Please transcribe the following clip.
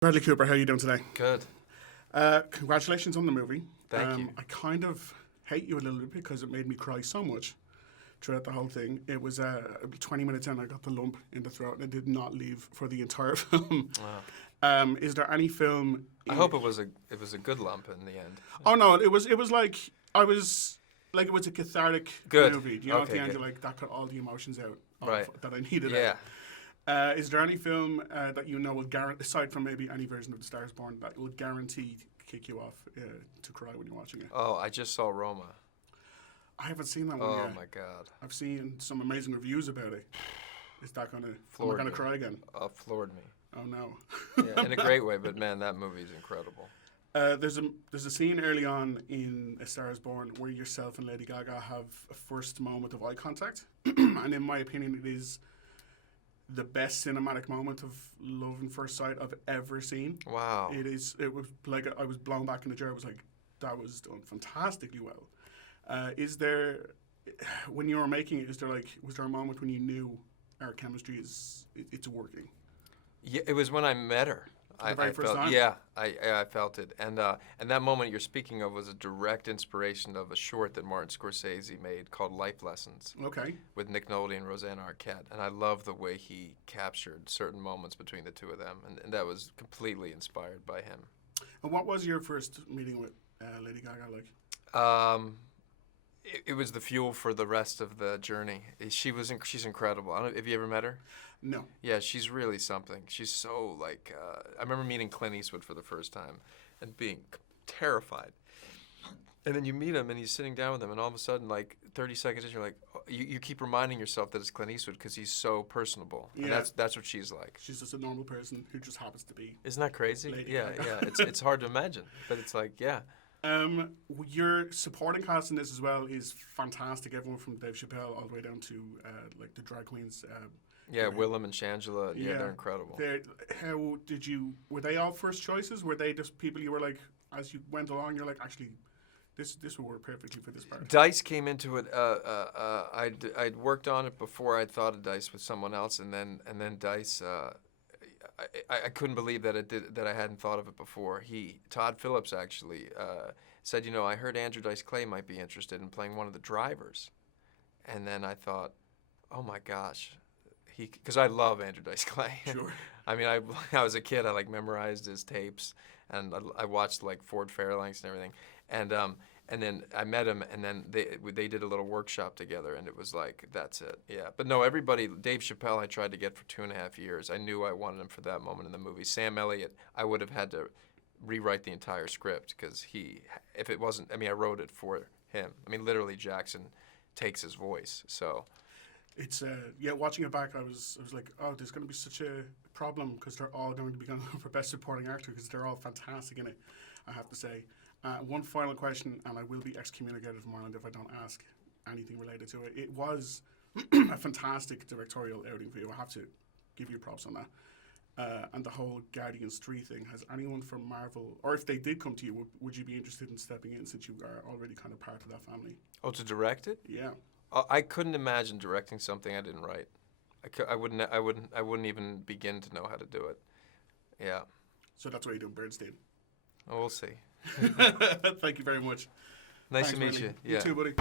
Bradley Cooper, how are you doing today? Good. Congratulations on the movie. Thank you. I kind of hate you a little bit because it made me cry so much throughout the whole thing. It was 20 minutes in, I got the lump in the throat and it did not leave for the entire film. Wow. Is there any film? I hope it was a good lump in the end. Oh no, it was like it was a cathartic Good. movie. You know, at Okay, the end, good. you're like that got all the emotions out Right. that I needed. Yeah. Out. Is there any film that you know will guarantee, aside from maybe any version of The Star Is Born, that will guarantee kick you off to cry when you're watching it? Oh, I just saw Roma. I haven't seen that one Oh yet. my God. I've seen some amazing reviews about it. Is that gonna? Am I Floored gonna me. cry again? Floored me. Oh no. Yeah, in a great way, but man, that movie's incredible. There's a scene early on in A Star Is Born where yourself and Lady Gaga have a first moment of eye contact, and in my opinion, it is the best cinematic moment of love and first sight I've ever seen. Wow. It is. It was like I was blown back in the chair. I was like, that was done fantastically well. Is there, when you were making it, was there a moment when you knew our chemistry it's working? Yeah, it was when I met her. The very first felt, time? Yeah, I felt it, and that moment you're speaking of was a direct inspiration of a short that Martin Scorsese made called Life Lessons Okay. with Nick Nolte and Rosanna Arquette, and I love the way he captured certain moments between the two of them, and that was completely inspired by him. And what was your first meeting with Lady Gaga like? It was the fuel for the rest of the journey. She's incredible. Have you ever met her? No. Yeah, she's really something. She's so like. I remember meeting Clint Eastwood for the first time, and being terrified. And then you meet him, and he's sitting down with him, and all of a sudden, like 30 seconds in, you're like, you keep reminding yourself that it's Clint Eastwood because he's so personable. Yeah. And that's what she's like. She's just a normal person who just happens to be. Isn't that crazy? Lady Yeah, Gaga. yeah. It's hard to imagine, but it's like, yeah. Your supporting cast in this as well is fantastic. Everyone from Dave Chappelle all the way down to like the drag queens. Yeah, Willem and Shangela, yeah, they're incredible. Were they all first choices? Were they just people you were like, as you went along, you're like, actually, this will work perfectly for this part? Dice came into it. I'd worked on it before I'd thought of Dice with someone else, and then Dice. I couldn't believe that I hadn't thought of it before. Todd Phillips actually said, I heard Andrew Dice Clay might be interested in playing one of the drivers, and then I thought, oh my gosh, because I love Andrew Dice Clay. Sure. I mean, I was a kid. I memorized his tapes, and I watched Ford Fairlanks and everything, and then I met him, and then they did a little workshop together, and it was like, that's it, yeah. But no, everybody, Dave Chappelle I tried to get for 2.5 years. I knew I wanted him for that moment in the movie. Sam Elliott, I would have had to rewrite the entire script because if it wasn't, I wrote it for him. Literally Jackson takes his voice, so. It's watching it back, I was like, oh, there's going to be such a problem because they're all going to be going for Best Supporting Actor because they're all fantastic in it, I have to say. One final question, and I will be excommunicated from Ireland if I don't ask anything related to it. It was a fantastic directorial outing for you. I have to give you props on that. And the whole Guardians 3 thing. Has anyone from Marvel, or if they did come to you, would you be interested in stepping in since you are already kind of part of that family? Oh, to direct it? Yeah. I couldn't imagine directing something I didn't write. I wouldn't even begin to know how to do it. Yeah. So that's why you're doing Bernstein. Oh, we'll see. Thank you very much. Nice Thanks, to meet Riley. you. Yeah. You too, buddy.